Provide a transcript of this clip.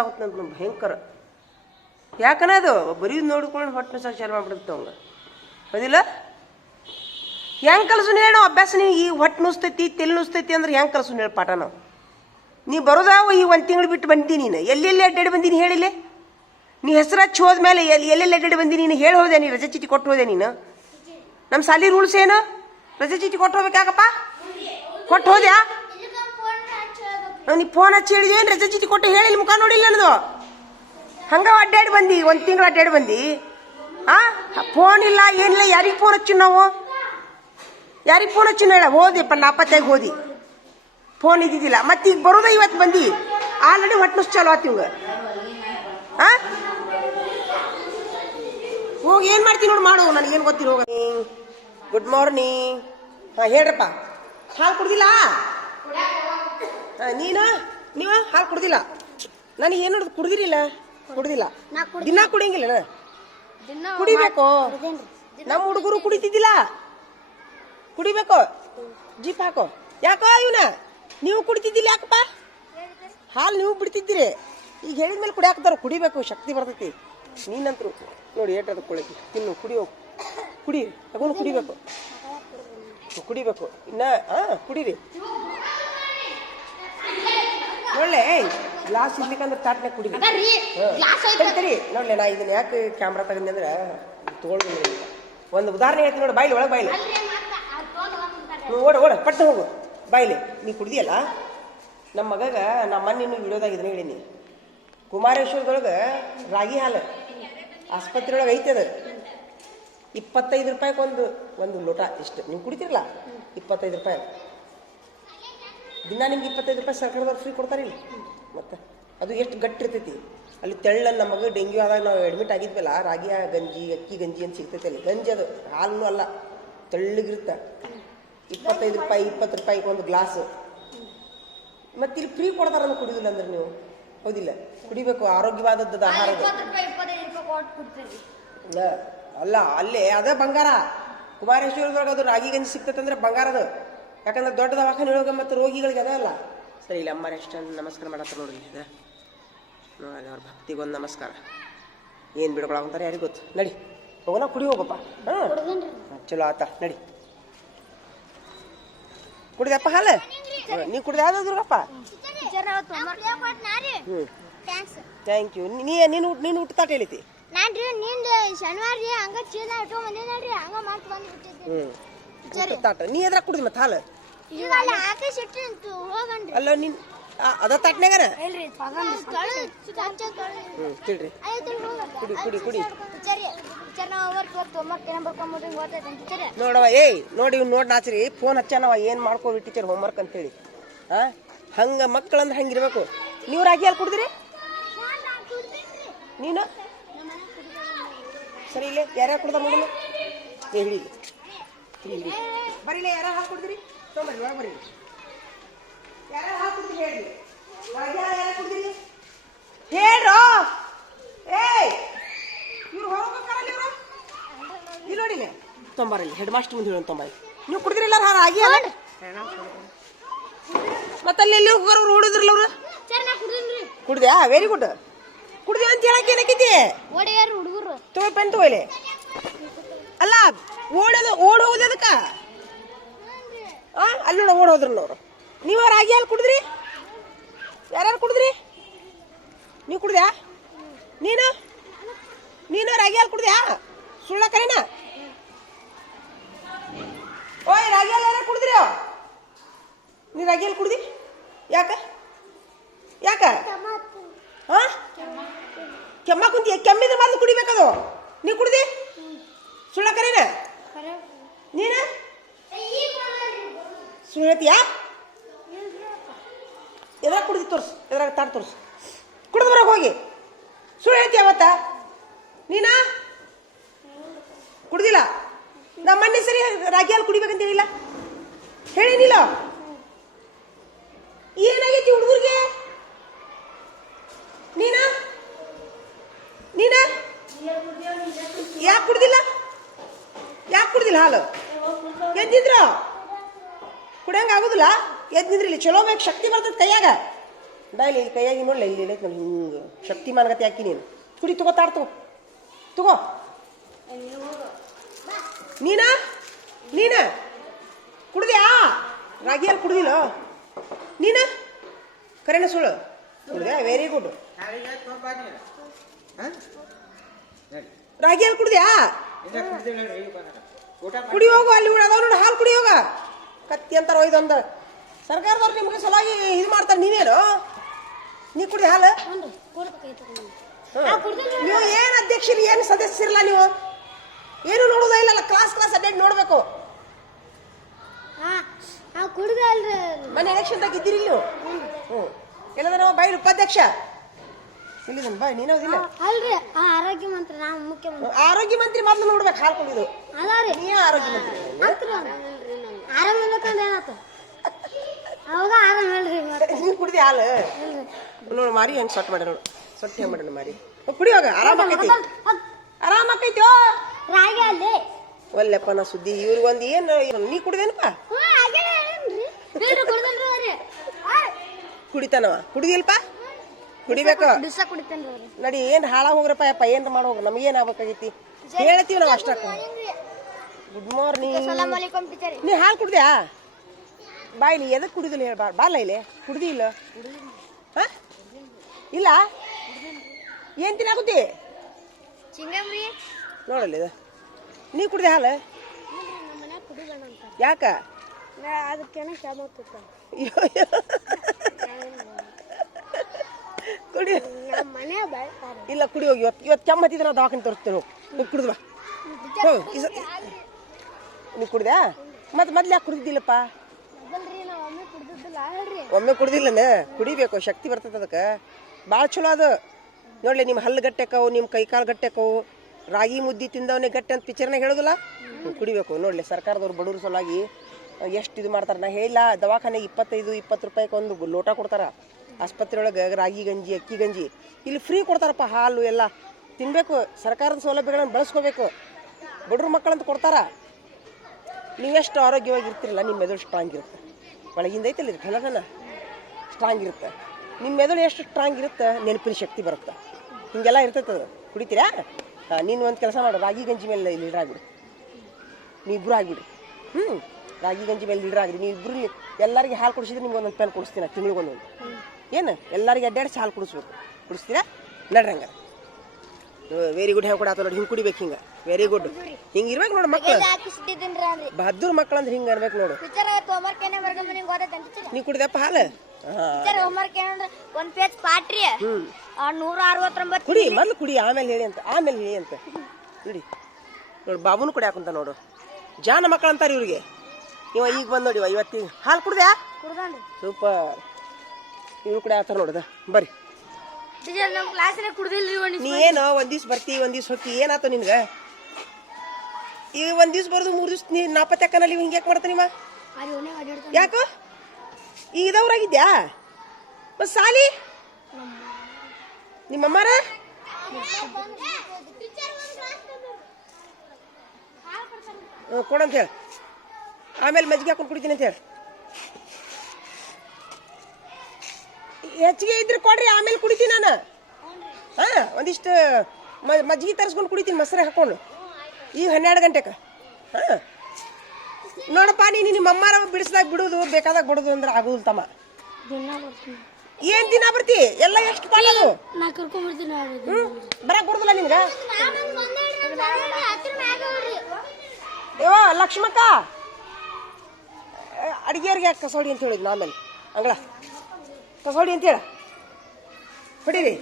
ಆಗುತ್ತಂತ ಭಯಂಕರ. ಯಾಕನ ಅದು ಬರೀ ನೋಡ್ಕೊಂಡು ಹೊಟ್ಟೆ ಸಹ ಚಾಲು ಮಾಡ್ಬಿಡುತ್ತೆ ಅವಂಗ. ಹೌದಿಲ್ಲ? ಹೆಂಗೆ ಕಲ್ಸುನ್ ಹೇಳು ಅಭ್ಯಾಸ. ನೀವು ಈ ಹೊಟ್ಟೆ ನುಸ್ತೈತಿ ತೆಲಿ ನುಸ್ತೈತಿ ಅಂದ್ರೆ ಹೆಂಗೆ ಕಲ್ಸುನ್ ಹೇಳಿ ಪಾಠ ನಾವು. ನೀ ಬರೋದಾವ ಈ ಒಂದು ತಿಂಗಳು ಬಿಟ್ಟು ಬಂದಿ. ನೀನು ಎಲ್ಲೆಲ್ಲಿ ಅಡ್ಡಾಡಿ ಬಂದೀನಿ ಹೇಳಿಲ್ಲ? ನೀ ಹೆಸರು ಹಚ್ಚಿ ಹೋದ್ಮೇಲೆ ಎಲ್ಲೆಲ್ಲಿ ಅಡ್ಡಾಡಿ ಬಂದಿ ನೀನು ಹೇಳಿ ಹೋದೆ. ನೀನು ರಜೆ ಚೀಟಿ ಕೊಟ್ಟು ಹೋದೆ. ನೀನು ನಮ್ಮ ಸಾಲಿ ರೂಲ್ಸ್ ಏನು? ರಜೆ ಚೀಟಿ ಕೊಟ್ಟು ಹೋಗ್ಬೇಕಾಗಪ್ಪ. ಕೊಟ್ಟು ಹೋದ್ಯಾ? ನೀ ಫೋನ್ ಹಚ್ಚಿ ಹೇಳಿದ್ವಿ ಏನು ರಜೆ ಚೀಟಿ ಕೊಟ್ಟು ಹೇಳಿಲ್ಲ? ಮುಖ ನೋಡಿಲ್ಲ ನನ್ನದು. ಹಂಗ ಅಡ್ಡಾಡಿ ಬಂದಿ, ಒಂದು ತಿಂಗಳು ಅಡ್ಡಾಡಿ ಬಂದಿ. ಫೋನ್ ಇಲ್ಲ ಏನಿಲ್ಲ. ಯಾರಿಗೆ ಫೋನ್ ಹಚ್ಚಿ ನಾವು? ಯಾರಿಗೆ ಫೋನ್ ಹಚ್ಚಿ ಹೇಳ? ಹೋದಿಪ್ಪ ನಾಪತ್ತಾಗಿ ಹೋದಿ, ಫೋನ್ ಇದ್ದಿದ್ದಿಲ್ಲ. ಮತ್ತೆ ಈಗ ಬರೋದ ಇವತ್ತು ಬಂದಿ. ಆಲ್ರೆಡಿ ಹೊಟ್ಟೆ ಚಾಲು ಆತಿ ಇವಾಗ. ಹೋಗಿ ಏನು ಮಾಡ್ತೀನಿ ನೋಡಿ ಮಾಡು. ನನಗೇನು ಗೊತ್ತಿಲ್ಲ. ಹೋಗ. Good morning. ಹೇಳ್ರಪ್ಪ. ಹಾಲು ಕುಡ್ದಿಲ್ಲ? ನೀವು ಹಾಲು ಕುಡ್ದಿಲ್ಲ? ನನಗೆ ಏನು ನೋಡಿದ್ ಕುಡ್ದಿರಿಲ್ಲ? ಕುಡ್ದಿಲ್ಲ. ದಿನ ಕುಡಿಯಂಗಿಲ್ಲ. ಕುಡಿಬೇಕು. ನಮ್ಮ ಹುಡುಗರು ಕುಡಿತಿದ್ದಿಲ್ಲ. ಕುಡಿಬೇಕು. ಜೀಪ್ ಹಾಕೋ. ಯಾಕೋ ಇವನ ನೀವು ಕುಡಿತಿದ್ದಿಲ್ಲ? ಯಾಕಪ್ಪ ಹಾಲು ನೀವು ಬಿಡ್ತಿದ್ದೀರಿ. ಈಗ ಹೇಳಿದ್ಮೇಲೆ ಕುಡಿಯಾಕ್ತಾರ. ಕುಡಿಬೇಕು, ಶಕ್ತಿ ಬರ್ತೈತಿ. ನೀನಂತರು ನೋಡಿ ಏಟದ ಕುಳಕಿ ತಿನ್ನು. ಕುಡಿಯೋ ಕುಡಿ ತಗೊಂಡು ಕುಡಿಬೇಕು. ಕುಡಿಬೇಕು ಇನ್ನ. ಕುಡೀರಿ. ಒಳ್ಳೆ ಗ್ಲಾಸ್ ಇರ್ಲಿಕ್ಕಂದ್ರೆ ತಾಟ್ನಾಗ ಕುಡಿರಿ. ನೋಡ್ಲಿ ನಾ ಇದನ್ನ ಯಾಕೆ ಕ್ಯಾಮ್ರಾ ತಗೊಂಡೆ ಅಂದ್ರೆ ತಗೊಳ್ಳಿ. ಒಂದು ಉದಾಹರಣೆ ಹೇಳ್ತೀನಿ ನೋಡಿ. ಬಾಯ್ಲಿ ಒಳಗೆ ಬಾಯ್ಲಿ ಓಡ ಪಟ್ಟ ಹೋಗು. ಬಾಯ್ಲಿ ನೀ ಕುಡ್ದಿಯಲ್ಲ. ನಮ್ಮ ಮಗಗ ನಮ್ಮ ಮನೇನು ವಿಡಿಯೋದಾಗಿದ್ರೆ ಹೇಳೀನಿ. ಕುಮಾರೇಶ್ವರದೊಳಗೆ ರಾಗಿ ಹಾಲು ಆಸ್ಪತ್ರೆ ಒಳಗೆ ಐತೆ. ಅದು 25 ರೂಪಾಯಿಗೆ ಒಂದು ಲೋಟ. ಇಷ್ಟು ನೀವು ಕುಡಿತಿರಲ್ಲ, 25 ರೂಪಾಯಿ. ದಿನ ನಿಮ್ಗೆ 25 ರೂಪಾಯಿ ಸರ್ಕಾರದವ್ರು ಫ್ರೀ ಕೊಡ್ತಾರಿಲ್ಲ. ಮತ್ತೆ ಅದು ಎಷ್ಟು ಗಟ್ಟಿ ಇರ್ತೈತಿ. ಅಲ್ಲಿ ತೆಳ್ಳ ನಮ್ಮ ಮಗ ಡೆಂಗ್ಯೂ ಆದಾಗ ನಾವು ಅಡ್ಮಿಟ್ ಆಗಿದ್ವಲ್ಲ, ರಾಗಿ ಗಂಜಿ ಅಕ್ಕಿ ಗಂಜಿ ಅಂತ ಸಿಗ್ತೈತೆ ಅಲ್ಲಿ. ಗಂಜಿ ಅದು ಹಾಲೂ ಅಲ್ಲ, ತೆಳ್ಳಗಿರುತ್ತೆ. 25 ರೂಪಾಯಿ 20 ರೂಪಾಯಿಗೆ ಒಂದು ಗ್ಲಾಸು. ಮತ್ತೆ ಇಲ್ಲಿ ಫ್ರೀ ಕೊಡ್ತಾರಲ್ಲ ಕುಡಿದಿಲ್ಲ ಅಂದ್ರೆ ನೀವು. ಹೌದಿಲ್ಲ? ಕುಡಿಬೇಕು. ಆರೋಗ್ಯವಾದದ್ದು ಆಹಾರ. ಅಲ್ಲ ಅಲ್ಲೇ ಅದೇ ಬಂಗಾರ. ಕುಮಾರೇಶ್ವರದೊಳಗೆ ಅದು ರಾಗಿ ಗಂಜಿ ಸಿಗ್ತೈತೆ ಅಂದ್ರೆ ಬಂಗಾರ ಅದು. ಯಾಕಂದ್ರೆ ದೊಡ್ಡ ದವಾಖಾನೆ ಒಳಗೆ ಮತ್ತು ರೋಗಿಗಳಿಗೆ ಅದ ಅಲ್ಲ. ಸರಿ ಇಲ್ಲ ಅಮ್ಮ ಎಷ್ಟು ನಮಸ್ಕಾರ ಮಾಡತ್ತ ನೋಡ್ರಿ. ನೋಡಿ ಅವ್ರ ಭಕ್ತಿಗೊಂದು ನಮಸ್ಕಾರ. ಏನು ಬಿಡ್ಕೊಳಂತಾರೆ ಯಾರಿಗೆ ಗೊತ್ತು. ನಡಿ ಹೋಗೋಣ, ಕುಡಿ ಹೋಗಪ್ಪ. ಚಲೋ ಆತ ನಡಿ. ಕುಡಿದಪ್ಪ ಹಾಲು? ನೀ ಕುಡ್ದು ಯಾವ್ದು ದುರ್ಗಪ್ಪ? Thank you. ನೀನು ಊಟ ಹೇಳಿತಿ? ನೀ ಎದ್ರ ಕುಡ್ದಿ ಮತ್ತೆ ಹಾಲು? ಅಲ್ಲ ನೀನ್ ಅದ ತಾಟ್ನಾಗನ ತಿಳ್ರಿ. ಕುಡಿ ಕುಡಿ ಕುಡಿ ನೋಡವ. ನೋಡಿ ಇವ್ ನೋಡ್ ನಾಚ್ರಿ ಫೋನ್ ಹಚ್ಚಾನವ. ಏನ್ ಮಾಡ್ಕೋವಿ ಟೀಚರ್ ಹೋಮ್ವರ್ಕ್ ಅಂತೇಳಿ. ಹಂಗ ಮಕ್ಕಳಂದ್ರೆ ಹಂಗಿರ್ಬೇಕು. ನೀವು ರಾಗಿ ಹಾಲು ಕುಡ್ದಿರಿ? ನೀನು ಸರಿ ಇಲ್ಲೇ ಯಾರ್ಯಾರು ಕುಡ್ದ ನೋಡಿಲ್ಲ? ಹಿಡಿ ಬರೀಲ್ಲ. ಯಾರ್ಯಾರು ಹಾಲು ಕುಡ್ದಿರಿ? ತೊಂಬರ್ರಿ ಒಳಗೆ ಬರ್ರಿ. ಯಾರ್ಯಾರು ಹಾಲು ಕುಡ್ದಿರಿ ಹೇಳ್ರಿ. ಯಾರ್ಯಾರು ಕುಡ್ದಿರಿ ಹೇಳ್ರೋ. ಇವ್ರು ಹೋಗ್ಬೇಕಲ್ಲ ಇವ್ರು. ಇಲ್ಲಿ ನೋಡಿಲ್ಲ ತೊಂಬರಲ್ಲಿ ಹೆಡ್ ಮಾಸ್ಟರ್ ಮುಂದೆ ಹೇಳೋಣ. ತೊಂಬರಿ ನೀವು ಕುಡ್ದಿರಿಲ್ಲ ರಾಗಿ ಹಾಲು? ಮತ್ತಲ್ಲಿ ಎಲ್ಲಿ ಹೋಗೋರು ಹೊಡಿದ್ರಲ್ಲ ಅವ್ರು? ಕುಡ್ದ್ಯಾ? Very good. ಕುಡ್ದಿ ಅಂತ ಹೇಳಕ್ಕೆ ಏನಕ್ಕಿದ್ದಿ? ತಗೋ ಪೆನ್ ತಗೋಲೆ. ಅಲ್ಲ ಓಡ್ ಹೋಗುದು ಅದಕ್ಕ. ಅಲ್ಲಿ ನೋಡ ಓಡ್ ಹೋದ್ರು ಅವರು. ನೀವು ರಾಗಿ ಹಾಲು ಕುಡಿದ್ರಿ? ಯಾರ್ಯಾರು ಕುಡಿದ್ರಿ? ನೀವು ಕುಡ್ದ್ಯಾ? ನೀನು ರಾಗಿ ಹಾಲು ಕುಡ್ದ್ಯಾ? ಸುಳ್ಳ ಕರೀನಾ? ಓಯ್ ರಾಗಿ ಹಾಲು ಯಾರ್ಯಾರು ಕುಡಿದ್ರಿ? ನೀ ರಾಗಿ ಹಾಲು ಕುಡ್ದಿ? ಯಾಕ ಕೆಮ್ಮ ಕುಂತಿ? ಕೆಮ್ಮಿದ್ರೆ ಮೊದಲು ಕುಡಿಬೇಕದು. ನೀವು ಕುಡ್ದಿ? ಸುಳ್ಳ ಕರೀನ? ನೀನು ಸುಳ್ಳು ಹೇಳ್ತೀಯಾ? ಎದ್ರಾಗ ಕುಡ್ದಿ ತೋರ್ಸು. ಎದ್ರಾಗ ತಾಟ್ ತೋರ್ಸು. ಕುಡ್ದು ಬರೋಕೆ ಹೋಗಿ ಸುಳ್ಳು ಹೇಳ್ತೀಯ ಅವತ್ತ? ನೀನ ಕುಡ್ದಿಲ್ಲ? ನಮ್ಮ ಮನೆ ಸರಿ ರಾಗಿ ಹಾಲು ಕುಡಿಬೇಕಂತ ಹೇಳಿಲ್ಲ ಹೇಳಿನಿಲ್ಲ? ಏನಾಗೈತಿ ಹುಡುಗರಿಗೆ? ನೀನ ಯಾಕೆ ಕುಡ್ದಿಲ್ಲ? ಹಾಲು ಎದ್ದಿದ್ರು ಕುಡಿಯಂಗ ಆಗುದಿಲ್ಲ. ಎದ್ ನಿಂದ್ರಿಲಿ. ಚಲೋ ಬೇಕು, ಶಕ್ತಿ ಬರ್ತದೆ ಕೈಯಾಗ. ಡೈಲಿ ಕೈಯಾಗಿ ನೋಡಲ್ಲ ಇಲ್ಲಿ ನೋಡಿ ಹಿಂಗೆ ಶಕ್ತಿಮಾನಗತಿ ಹಾಕಿ ನೀನು ಕುಡಿ ತಗೋ ತಗೋ ತಗೋ ನೀನಾ ನೀನ ಕುಡ್ದ್ಯಾ ರಾಗಿಯಲ್ಲಿ ಕುಡ್ದಿಲ್ಲ ನೀನ ಕರೆನ ಸುಳ್ಳು ಕುಡ್ದ್ಯಾ ವೆರಿ ಗುಡ್ ರಾಗಿಯಲ್ಲಿ ಕುಡ್ದ್ಯಾ ಕುಡಿ ಹೋಗು ಅಲ್ಲಿ ಅದಾವ ನೋಡಿ ಹಾಲು ಕುಡಿ ಹೋಗ ಕತ್ತಿ ಅಂತಾರ ಒಯ್ದೊಂದು ಸರ್ಕಾರದವ್ರು ನಿಮ್ಗೆ ಸಲುವಾಗಿ ಇದು ಮಾಡ್ತಾರೆ ನೀವೇನು ನೀ ಕುಡಿ ಹಾಲು ನೀವು ಏನು ಅಧ್ಯಕ್ಷರು ಏನು ಸದಸ್ಯರಿಲ್ಲ ನೀವು ಏನು ನೋಡೋದ ಇಲ್ಲ ಕ್ಲಾಸ್ ಅಡ್ಡಾಡಿ ನೋಡ್ಬೇಕು ಮನೆ ಎಲೆಕ್ಷನ್ದಾಗ ಇದ್ದೀರಿ ನೀವು ಎಲ್ಲದ ನಾವು ಬೈಲ್ ಉಪಾಧ್ಯಕ್ಷ ಇಲ್ಲಿದನ್ ಬಾಯ್ ನೀನು ಇಲ್ಲ ಆರೋಗ್ಯ ಮಂತ್ರಿ ನಾವು ಮುಖ್ಯಮಂತ್ರಿ ಆರೋಗ್ಯ ಮಂತ್ರಿ ಮೊದಲು ನೋಡ್ಬೇಕು ಹಾಲು ಕುಡಿದು ನೀ ಆರೋಗ್ಯ ಮಂತ್ರಿ ಆರಾಮ ಏನಾಯ್ತು ಅವಾಗ ಆರಾಮ ಹೇಳ್ರಿ ನೀನು ಕುಡ್ದಿ ಹಾಲು ನೋಡು ಮಾರಿ ಹೆಂಗೆ ಸೊಟ್ಟು ಮಾಡಿ ನೋಡು ಸೊಟ್ಟು ಹೆಂಗೆ ಮಾಡಿ ಮಾರಿ ಕುಡಿ ಹೋಗ ಆರಾಮಾಕೈತಿ ಆರಾಮಾಕೈತಿ ರಾಗಿ ಅಲ್ಲಿ ಒಲ್ಲೆಪ್ಪ ನಾ ಸುದ್ದಿ ಇವ್ರಿಗೆ ಒಂದು ಏನು ನೀ ಕುಡ್ದೇನಪ್ಪ ಕುಡಿತಾನವ ಕುಡಿದಿಲ್ಪ ಕುಡಿಬೇಕು ನಡಿ ಏನು ಹಾಳಾಗ ಹೋಗ್ರಪ್ಪ ಯಪ್ಪ ಏನ್ರ ಮಾಡಿ ಹೋಗ್ರ ನಮಗೇನು ಆಗ್ಬೇಕಾಗೈತಿ ಹೇಳ್ತೀವಿ ನಾವು ಅಷ್ಟಕ್ಕ ಗುಡ್ ಮಾರ್ನಿಂಗ್ ನೀ ಹಾಲು ಕುಡ್ದ್ಯಾ ಬಾಯ್ಲಿ ಎದಕ್ಕೆ ಕುಡಿದಿಲ್ಲ ಹೇಳ ಬಾಲ್ಲ ಇಲ್ಲಿ ಕುಡ್ದಿ ಇಲ್ಲ ಹಾಂ ಇಲ್ಲ ಏನು ತಿನ್ನಾಗುತ್ತಿ ನೋಡಲ್ಲ ಇದು ನೀ ಕುಡ್ದೆ ಹಾಲು ಯಾಕ ಕುಡಿ ಇಲ್ಲ ಕುಡಿ ಹೋಗಿ ಇವತ್ತು ಕೆಮ್ಮತ್ತಿದ್ರೆ ನಾವು ದವಾಖಾನೆ ತೋರಿಸ್ತೇನೆ ಹೋಗಿ ಕುಡಿದ್ವಾ ಹೋಗಿ ನೀ ಕುಡ್ದ್ಯಾ ಮತ್ತೆ ಮೊದ್ಲು ಯಾಕೆ ಕುಡ್ದಿಲ್ಲಪ್ಪ ಒಮ್ಮೆ ಕುಡ್ದಿಲ್ಲನ ಕುಡಿಬೇಕು ಶಕ್ತಿ ಬರ್ತದೆ ಅದಕ್ಕೆ ಭಾಳ ಚಲೋ ಅದು ನೋಡ್ಲಿ ನಿಮ್ಮ ಹಲ್ಲು ಗಟ್ಟೆಕವು ನಿಮ್ಮ ಕೈ ಕಾಲು ಗಟ್ಟೆಕವು ರಾಗಿ ಮುದ್ದಿ ತಿಂದವನೇ ಗಟ್ಟೆ ಅಂತ ಪಿಕ್ಚರ್ನಾಗ ಹೇಳೋದಿಲ್ಲ ಕುಡಿಬೇಕು ನೋಡ್ಲಿ ಸರ್ಕಾರದವ್ರು ಬಡವ್ರ ಸಲುವಾಗಿ ಎಷ್ಟು ಇದು ಮಾಡ್ತಾರೆ ನಾ ಹೇಳಿಲ್ಲ ದವಾಖಾನೆಗೆ 25-20 ರೂಪಾಯಿಗೆ ಒಂದು ಲೋಟ ಕೊಡ್ತಾರೆ ಆಸ್ಪತ್ರೆ ಒಳಗೆ ರಾಗಿ ಗಂಜಿ ಅಕ್ಕಿ ಗಂಜಿ ಇಲ್ಲಿ ಫ್ರೀ ಕೊಡ್ತಾರಪ್ಪ ಹಾಲು ಎಲ್ಲ ತಿನ್ನಬೇಕು ಸರ್ಕಾರದ ಸೌಲಭ್ಯಗಳನ್ನು ಬಳಸ್ಕೋಬೇಕು ಬಡವ್ರ ಮಕ್ಕಳಂತ ಕೊಡ್ತಾರ ನೀವೆಷ್ಟು ಆರೋಗ್ಯವಾಗಿ ಇರ್ತಿರಲ್ಲ ನಿಮ್ಮ ಮೆದುಳು ಸ್ಟ್ರಾಂಗ್ ಇರುತ್ತೆ ಒಳಗಿಂದ ಐತಲ್ಲ ಇದು ಕಲಗನ ಸ್ಟ್ರಾಂಗ್ ಇರುತ್ತೆ ನಿಮ್ಮ ಮೆದುಳು ಎಷ್ಟು ಸ್ಟ್ರಾಂಗ್ ಇರುತ್ತೆ ನೆನಪಿನ ಶಕ್ತಿ ಬರುತ್ತೆ ಹಿಂಗೆಲ್ಲ ಇರ್ತೈತೆ ಅದು ಕುಡಿತೀರಾ ಹಾಂ ನೀನು ಒಂದು ಕೆಲಸ ಮಾಡು ರಾಗಿ ಗಂಜಿ ಮೇಲೆ ಲೀಡ್ರ್ ಆಗಿಬಿಡು ನೀವಿಬ್ಬರು ಆಗಿಬಿಡ್ರಿ ರಾಗಿ ಗಂಜಿ ಮೇಲೆ ಲೀಡ್ರ್ ಆಗಿರಿ ನೀವಿಬ್ಬರು ಎಲ್ಲರಿಗೆ ಹಾಲು ಕುಡಿಸಿದ್ರೆ ನಿಮ್ಗೆ ಒಂದೊಂದು ಪೆನ್ ಕೊಡಿಸ್ತೀನಿ ತಿಂಗಳಿಗೊಂದೊಂದು ಏನು ಎಲ್ಲರಿಗೆ ಅಡ್ಡಾಡಿಸಿ ಹಾಲು ಕುಡಿಸ್ಬೇಕು ಕುಡಿಸ್ತೀರಾ ನಡ್ರಿ ಹಂಗಾರೆ ವೆರಿ ಗುಡ್ ಹೆಂಗೆ ಕೊಡಾತ ನೋಡಿ ಹಿಂಗೆ ಕುಡಿಬೇಕು ಹಿಂಗೆ ವೆರಿ ಗುಡ್ ಹಿಂಗೆ ಇರ್ಬೇಕು ನೋಡಿ ಮಕ್ಕಳು ಬಹದ್ದೂರ್ ಮಕ್ಕಳು ಅಂದ್ರೆ ಹಿಂಗೆ ಅನ್ಬೇಕು ನೋಡು ನೀ ಕುಡಿದಪ್ಪ ಹಾಲು ಕುಡಿ ಮೊದ್ಲು ಕುಡಿ ಆಮೇಲೆ ಹೇಳಿ ಅಂತ ನೋಡಿ ನೋಡಿ ಬಾಬುನು ಕುಡಿ ಹಾಕಂತ ನೋಡು ಜಾನ ಮಕ್ಕಳು ಅಂತಾರೆ ಇವ್ರಿಗೆ ಇವ ಈಗ ಬಂದು ನೋಡಿ ಇವತ್ತಿಗೆ ಹಾಲು ಕುಡ್ದ್ಯಾ ಸೂಪರ್ ಇವ್ರು ಕೂಡ ಆತರ ನೋಡ್ದ ಬರ್ರಿ ನೀ ಏನು ಒಂದ್ ದಿವ್ಸ ಬರ್ತಿ ಒಂದ್ ದಿವ್ಸ ಹೋಗಿ ಏನಾತ ನಿನ್ಗ ಈಗ ಒಂದ್ ದಿವ್ಸ ಬರೋದು 3 ದಿವ್ಸ ನೀ ನಾಪತ್ಯಾಕನಲ್ಲಿ ಹಿಂಗೆ ಯಾಕೆ ಮಾಡ್ತಾನೆ ನಿಮ್ಮ ಯಾಕೋ ಈಗ ಇದವ್ರಾಗಿದ್ಯಾ ಮತ್ ಸಾಲಿ ನಿಮ್ಮಮ್ಮಾರ ಕೊಡಂತ ಹೇಳಿ ಆಮೇಲೆ ಮಜ್ಜಿಗೆ ಹಾಕೊಂಡು ಕುಡಿತೀನಿ ಅಂತ ಹೇಳಿ ಹೆಚ್ಚಿಗೆ ಇದ್ರೆ ಕೊಡ್ರಿ ಆಮೇಲೆ ಕುಡಿತೀನಿ ನಾನು ಹಾಂ ಒಂದಿಷ್ಟು ಮಜ್ಜಿಗೆ ತರಿಸ್ಕೊಂಡು ಕುಡಿತೀನಿ ಮೊಸರು ಹಾಕೊಂಡು ಈಗ 12 ಗಂಟೆಗೆ ಹಾಂ ನೋಡಪ್ಪ ನೀನು ನಿಮ್ಮ ಅಮ್ಮಾರ ಬಿಡಿಸ್ದಾಗ ಬಿಡೋದು ಬೇಕಾದಾಗ ಬಿಡೋದು ಅಂದ್ರೆ ಆಗೋದಿಲ್ಲ ತಮ್ಮ ಏನ್ ದಿನ ಬರ್ತಿ ಎಲ್ಲ ಎಷ್ಟು ಪಾಲದು ಬರಕ್ ಬರುದಿಲ್ಲ ನಿನ್ಗ ಲಕ್ಷ್ಮಕ್ಕ ಅಡಿಗೆಯವ್ರಿಗೆ ಯಾಕೆ ಕಸೋಡಿ ಅಂತ ಹೇಳಿದ್ನು ಆಮೇಲೆ ಅಂಗಳ ಕಸೋಡಿ ಅಂತ ಹೇಳ ಹೊಡೀರಿ